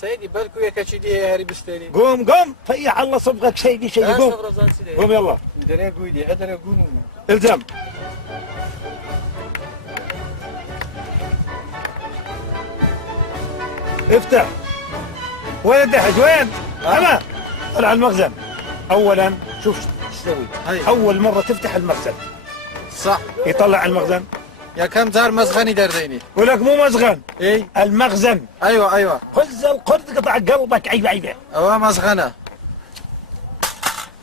سيدي بالكو يا كاتشيدي يا هاري بستاني. قوم فيح الله صبغك سيدي قوم. قوم يلا. دري قويدي ادري قوم. الزم. افتح. وين الدحج وين؟ انا طلع المخزن. اولا شوف ايش تسوي؟ اول مره تفتح المخزن. صح. يطلع المخزن. يا كم زار مزغني درديني. ولك مو مزغن. اي المخزن. ايوه. خز القرد قطع قلبك عيبه. هو مزغنه.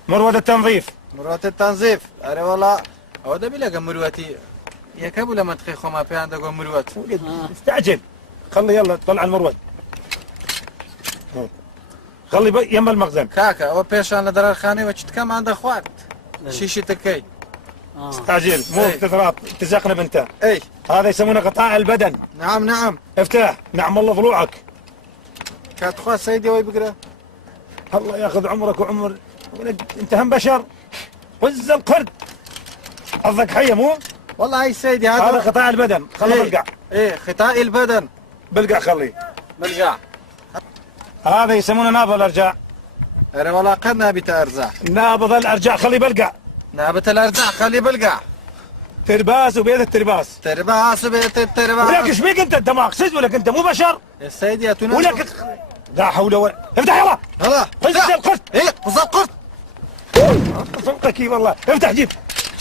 مروه التنظيف. مروه التنظيف. اري والله هو ده بيلاقي مروتي. يا كابو لما تخيخو ما في عندك مروت. استعجل. خلي يلا طلع المروه. خلي يم المخزن. كاكا هو بيشان لدرار خاني وشت كم عندك خوات. شيشي تكي. استعجل مو تثرات تزقنا بنته. اي هذا يسمونه قطاع البدن. نعم. افتح نعم الله ضلوعك. كاتخوا سيدي وي بقرا. الله ياخذ عمرك وعمر انت هم بشر. وز القرد. قصدك حيه مو؟ والله هاي سيدي هذا قطاع البدن خليه بلقع. ايه قطاع البدن. بلقع خليه. بلقع. هذا يسمونه نابض الارجاع. اري والله قد نابت ارزاع. نابض الارجاع خليه بلقع. نابت الارزاع خليه بلقع. ترباس وبيت الترباس. ترباس وبيت الترباس. ولك ايش بيك انت ماقصد ولك انت مو بشر. يا سيدي يا تونس. ولك لا حول ولا افتح يلا. يلا. خذ القرد. ايه بالضبط قرد. صدقك والله افتح جيب.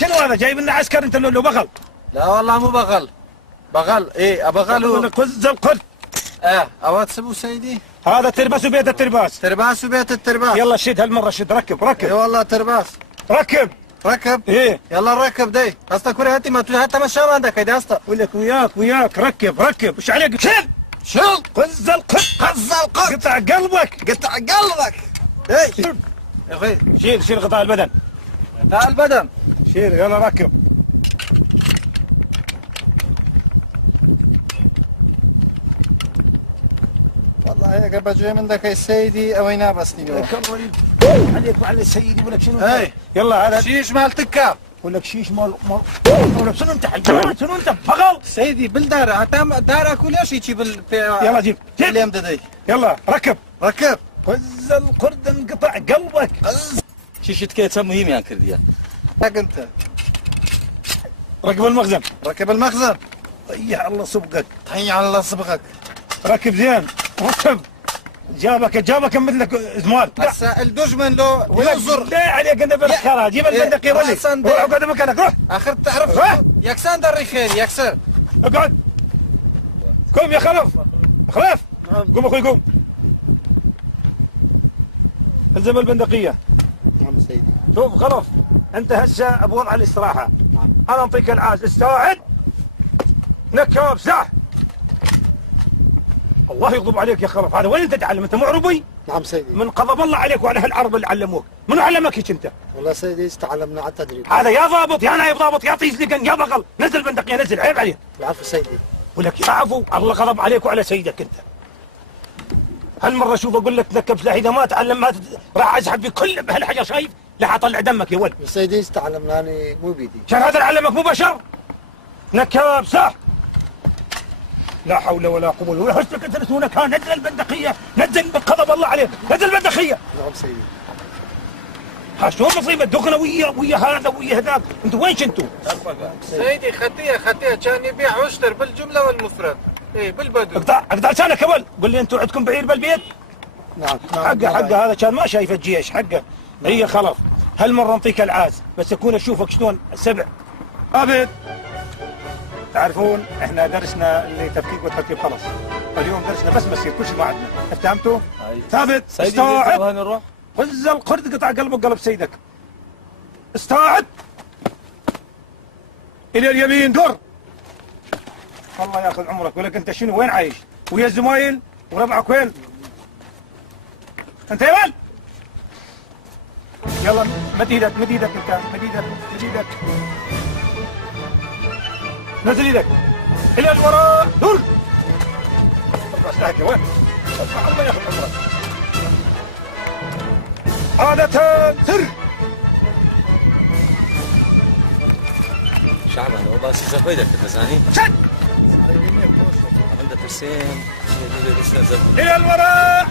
شنو هذا جايب لنا عسكر انت لو بغل. لا والله مو بغل. بغل ايه ابغل هو. خذ القرد. اوات سبو سيدي. هذا ترباس وبيت الترباس. ترباس وبيت الترباس. يلا شد هالمره شد ركب. اي والله ترباس. ركب. ايه يلا نركب دي اصلا كوري هاتي ما حتى مشى ما عندك هيدي اصلا. ولك وياك ركب ايش عليك شل خذ القرد. قطع قلبك. ايه يا اخي شيل قطع البدن. قطع البدن. شيل يلا ركب. والله هيك بجي من ذاك السيدي اوينا بس اليوم. عليك وعلى سيدي ولك شنو؟ اي يلا هذا شيش مال تكا. ولك شيش مال ولك شنو انت شنو انت بغل؟ سيدي بالدار حتى دار اكل ايش يجي يلا جيب اليوم ددي. يلا ركب. خذ القرد انقطع قلبك. شيشت كيتها مهم يا كرديا. انت ركب المخزن. طيح الله صبغك. ركب زين ركب. جابك مثلك زمال. بس الدجمن لو ينظر. لا عليك انت بالخرا جيب البندقيه ولي. روح اقعد مكانك روح. اخر تعرف يكسر دري خير يكسر. اقعد. قوم يا خلف. قوم اخوي قوم. الزم البندقيه. نعم سيدي. شوف خلف انت هسه بوضع الاستراحه. نعم. انا اعطيك العاز استوعب. نكاب سلاح. الله يغضب عليك يا خلف هذا وين انت تتعلم انت مو عربي؟ نعم سيدي. من غضب الله عليك وعلى هالعرب اللي علموك، منو علمك هيك انت؟ والله سيدي تعلمنا على التدريب. هذا يا ضابط يا نايب ضابط يا طيزلقن يا بغل، نزل بندقيه نزل عيب عليك. العفو سيدي. ولك يا عفو الله غضب عليك وعلى سيدك انت. هالمره شوف اقول لك نكب سلاح اذا ما تعلم ما راح اسحب في كل بهالحجر شايف؟ لا اطلع دمك يا ولد. سيدي تعلمنا انا مو بيدي. كان هذا اللي علمك مو بشر؟ نكاب سلاح. لا حول ولا قوة ولا حسبك انت رسولك ها نزل البندقية نزل بغضب الله عليك نزل البندقية. نعم سيدي. ها شو مصيبة دخنا ويا هذا ويا هذاك انتوا وين كنتوا؟ سيدي خطية كان يبيع عشتر بالجملة والمفرد. ايه بالبدو. اقطع لسانك يا ولد قول لي انتوا عندكم بعير بالبيت؟ نعم. حقه هذا كان ما شايف الجيش حقه. هي خلف هالمرة نعطيك العاز بس اكون اشوفك شلون سبع. ابد. تعرفون احنا درسنا اللي تفكيك والتركيب خلص. اليوم درسنا بس مسير كل شيء ما عندنا، افتهمتوا؟ ثابت استوعب. خذ القرد قطع قلبك قلب سيدك. استوعب. الى اليمين دور. الله ياخذ عمرك ولك انت شنو وين عايش؟ ويا الزمايل وربعك وين؟ انت يا ولد. يلا مد ايدك انت مد ايدك. نزل ايدك الى الوراء دور. ارفع سلاحك يا وين؟ ارفع الله ياخذ عمرك. عادة سر. شعبان هو بس زفيدك التزاني. شد. عندك ترسيم. الى الوراء.